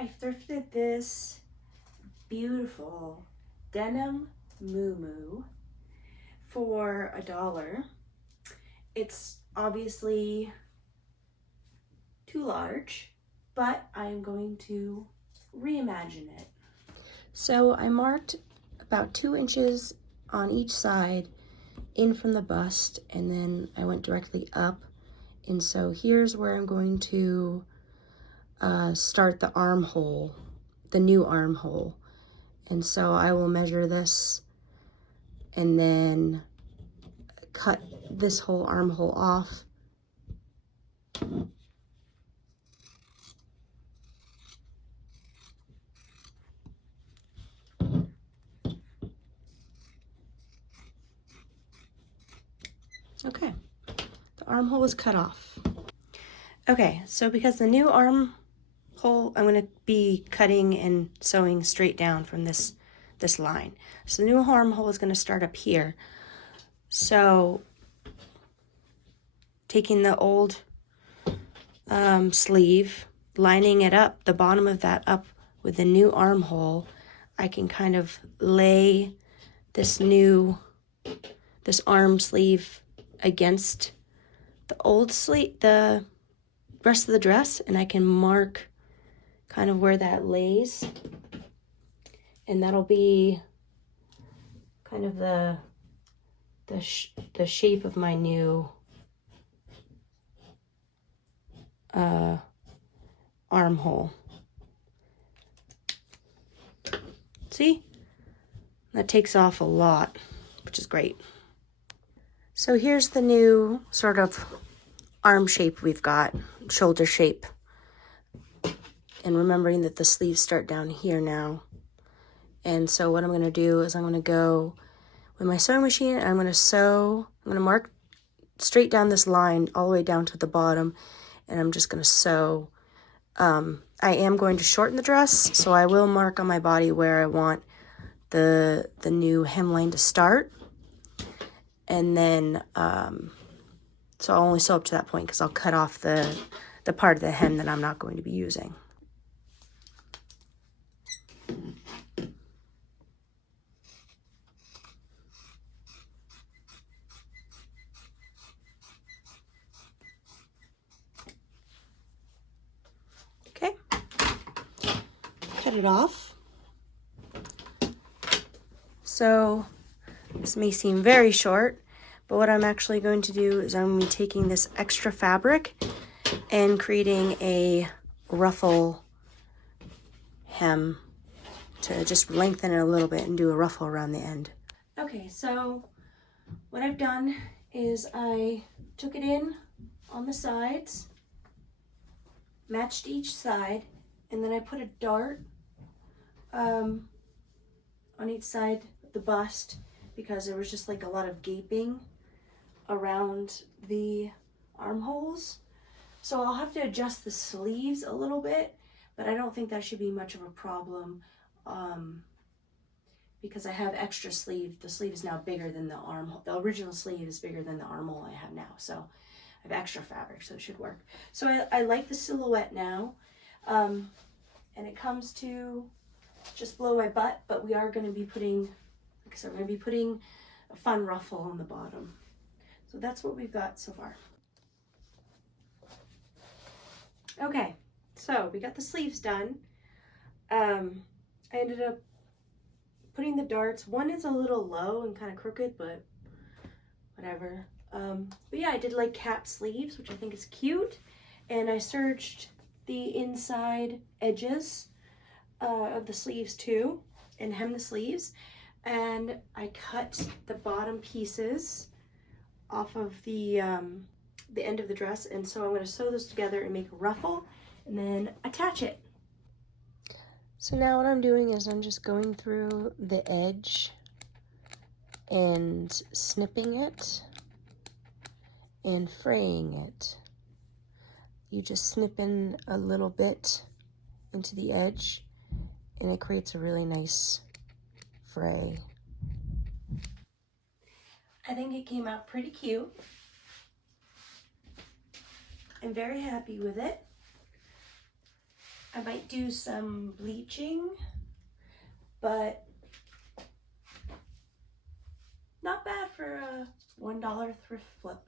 I thrifted this beautiful denim muumuu for $1. It's obviously too large, but I'm going to reimagine it. So I marked about 2 inches on each side in from the bust, and then I went directly up. And so here's where I'm going to start the armhole, the new armhole. And so I will measure this and then cut this whole armhole off. Okay, the armhole is cut off. Okay, so because the new armhole, I'm going to be cutting and sewing straight down from this line. So the new armhole is going to start up here. So taking the old sleeve, lining it up, the bottom of that up with the new armhole, I can kind of lay this arm sleeve against the old sleeve, the rest of the dress, and I can mark kind of where that lays, and that'll be kind of the shape of my new armhole. See? That takes off a lot, which is great. So here's the new sort of arm shape we've got, shoulder shape. And remembering that the sleeves start down here now. And so what I'm going to do is I'm going to go with my sewing machine and I'm going to mark straight down this line all the way down to the bottom, and I'm just going to sew. I am going to shorten the dress, so I will mark on my body where I want the new hemline to start. And then, so I'll only sew up to that point because I'll cut off the part of the hem that I'm not going to be using. Okay, cut it off. So this may seem very short, but what I'm actually going to do is I'm going to be taking this extra fabric and creating a ruffle hem to just lengthen it a little bit and do a ruffle around the end. Okay, so what I've done is I took it in on the sides, matched each side, and then I put a dart on each side of the bust because there was just like a lot of gaping around the armholes. So I'll have to adjust the sleeves a little bit, but I don't think that should be much of a problem because I have extra sleeve. The sleeve is now bigger than the armhole. The original sleeve is bigger than the armhole I have now. So I have extra fabric, so it should work. So I like the silhouette now. And it comes to just below my butt, but we are going to be putting, like I said, we're going to be putting a fun ruffle on the bottom. So that's what we've got so far. Okay, so we got the sleeves done. I ended up putting the darts. One is a little low and kind of crooked, but whatever. But yeah, I did like cap sleeves, which I think is cute. And I serged the inside edges of the sleeves too, and hem the sleeves. And I cut the bottom pieces off of the end of the dress, and so I'm going to sew those together and make a ruffle and then attach it. So now what I'm doing is I'm just going through the edge and snipping it and fraying it. You just snip in a little bit into the edge and it creates a really nice fray. I think it came out pretty cute. I'm very happy with it. I might do some bleaching, but not bad for a $1 thrift flip.